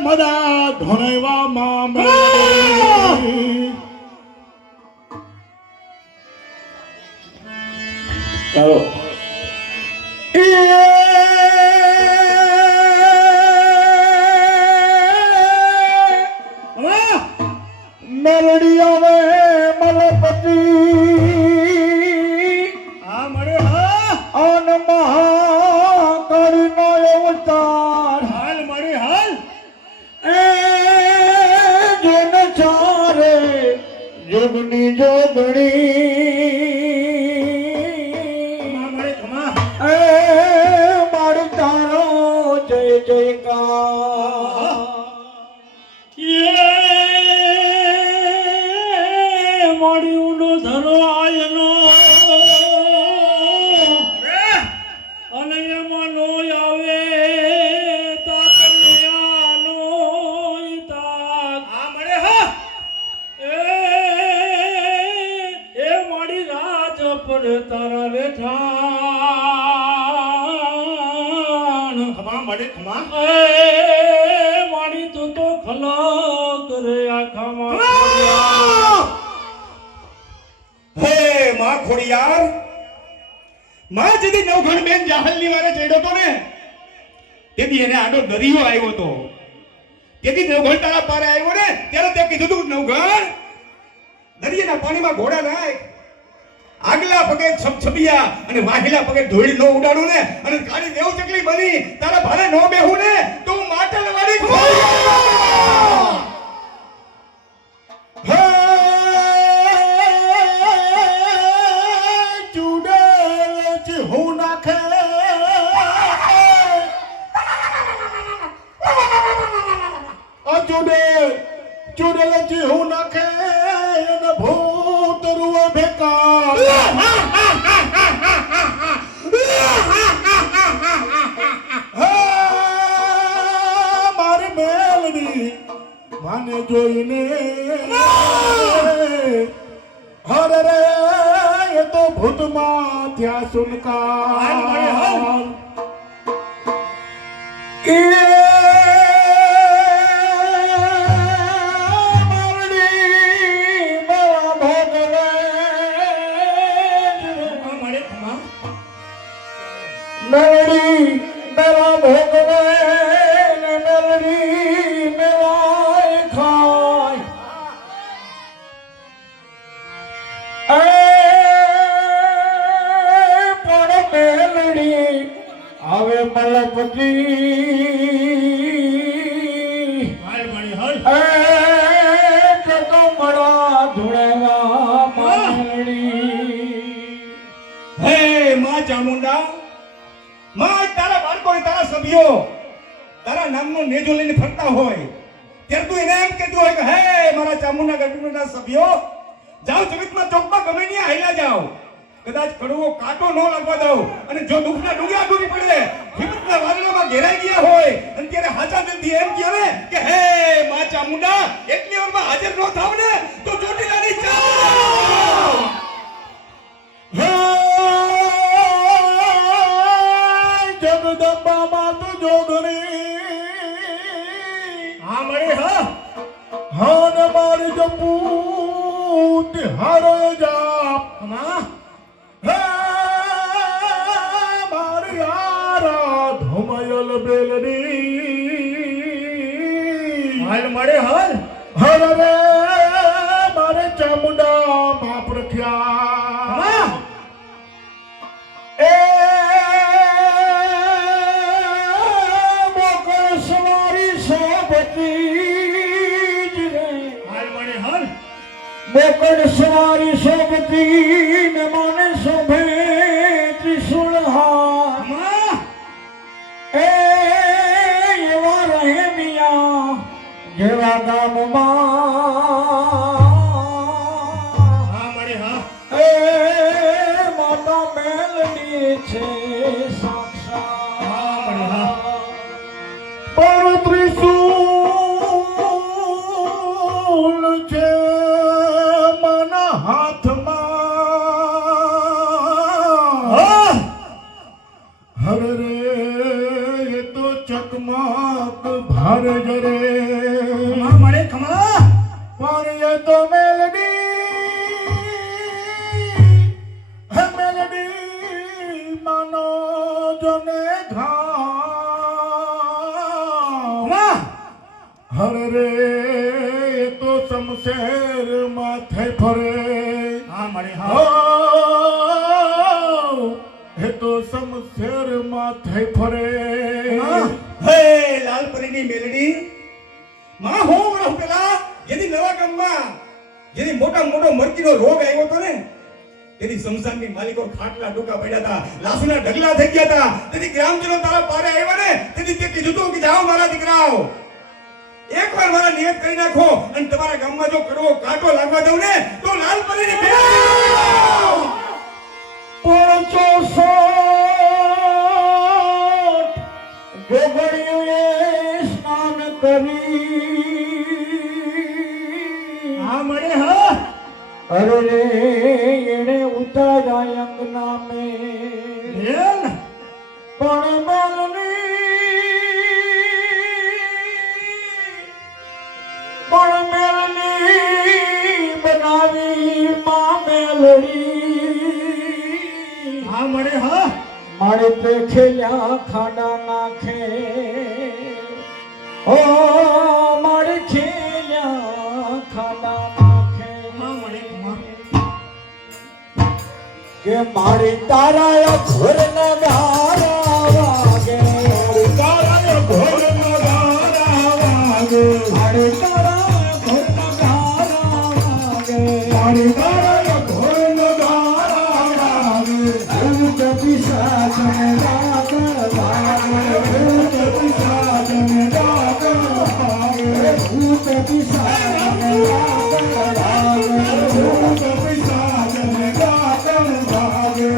મદા ધોણવા મામે ચાલો મેલડી આવે મલપતિ હા મળે હા અન મહાકાળીનો અવતાર હાલ મળે હાલ એ જેન ચારે જગની જોગણી મળે ખમા એ મારી તારો જય જયકાર મોડી ઊંડો ધરો આયનો અને એમાં નો આવે તાકલિયાનો તાક આ મળે હા એ મોડી રાજ પર તારા વેઠાણ ખમા મળે ખમા એ મોડી તું તો ખલો કરે આખામાં હે માં ખોડિયાર માં જેદી નવઘણ બેન જાહલની વારે ચડ્યો તો ને તેથી એને આડો દરિયો આવ્યો તો તેથી નવઘણ તારા પારે આવ્યો ને ત્યારે તે કીધું તું નવઘણ દરિયાના પાણીમાં ઘોડા નાખ આગલા પગે છબછબિયા અને વાહિલા પગે ધૂળ નો ઉડાડું ને અને કાળી દેવ ચકલી બની તારા ભારે નો બેહું ને તો હું માટલ વાળી ખોડિયાર હે હું નાખે ચુડેલ હું નાખે એને ભૂત રૂવે ભેકાર મારી મેલડી માને જોઈને હરે રે એ તો ભૂતમાં થયા સુનકાર એ મેલડી મેલા ભોગવે ને મેલડી મેલાય ખાય પણ મેલડી આવે મલપતિ હાલ મળી હાલ તો મળા ધોળેવા મેલડી હે માં ચામુંડા માં તારા બાળકો તારા સભ્યો તારા નામનો નેજો લઈને ફરતા હોય ત્યારે તું એને એમ કહેતું હોય કે હે મારા ચામુંડા ગઢના સભ્યો જાઓ જગતમાં ચોકમાં ગમે ત્યાં હાલ્યા જાઓ કદાચ કડવો કાંટો ન લાગવા દઉં અને જો દુઃખના ડુંગરા ડૂબી પડે હિંમતના વાદળોમાં ઘેરાઈ ગયા હોય અને ત્યારે હાચા દિલથી એમ કહે ને કે હે માં ચામુંડા એટલી વારમાં હાજર ન થાવ ને તો ચોટીલાની ચાવ જગદંબા માતુ જોગણી હા મળે હા હાન મારી જપૂત હારો જાપ ખમા હે મારી આરા ધમયલ બેલડી હાલ મળે હાલ હરે રે મારે ચામુંડા બાપ રખ્યા ખમા એ મોકળ સવારી સોબતી હાલ મળે હાલ મોકળ સવારી સોબતી ને મને શોભે ત્રિશુળહાર ખમા એ એવા રહે મિયા જેવા ગામમાં હા મળે હા એ માતા મેલડી છે સાક્ષાત પર ત્રિશુલ છે મના હાથમાં હરે રે એ તો ચકમા રાત ભાર જરે ખમા મળે ખમા પાણીએ તો મેલડી હે મેલડી માનો જોને ઘા ખમા હર રે એ તો શમશેર માથે ફરે હા મળે ઓ હા એ તો શમશેર માથે ફરે હે લાલપરીની મેલડી માં હો વળો પેલા જેની નવા ગામમાં જેની મોટો મરકીનો રોગ આવ્યો હતો ને તેની સંસારની માલિકો ખાટલા ટૂંકા પડ્યા હતા લાશુના ઢગલા થઈ ગયા હતા તેથી ગ્રામજનો તારા પારે આવ્યા ને તેથી તે કીધું હતું કે જાઓ મારા દીકરાઓ એકવાર મારા નિવેદ કરી નાખો અને તમારા ગામમાં જો કડવો કાંટો લાગવા દઉં ને તો લાલપરીની મેલડી પોચો સોટ ગોગળીઓએ સ્નાન કરી હા મળે હા અરે રે એણે ઉતાર્યા અંગના મે બેન પણ મેલની બનાવી માં મેલડી હા મળે હા મારે તે ખેલ્યા ખાડા નાખે ઓ મારે ખેલ્યા ખાડા નાખે ખમા મળે ખમા કે મારી તારા ઘર નગારા વાગે તારા ઘર નગારા વાગે મારી તારા ઘર નગારા વાગે મારી તારા ઘર નગારા વાગે ભૂત પિશાચને ડાક વાગે ભૂત પિશાચને ડાક વાગે ભૂત પિશાચને ડાક વાગે ભૂત પિશાચને ડાક વાગે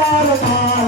મારા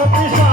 પ્રતિષ્ઠા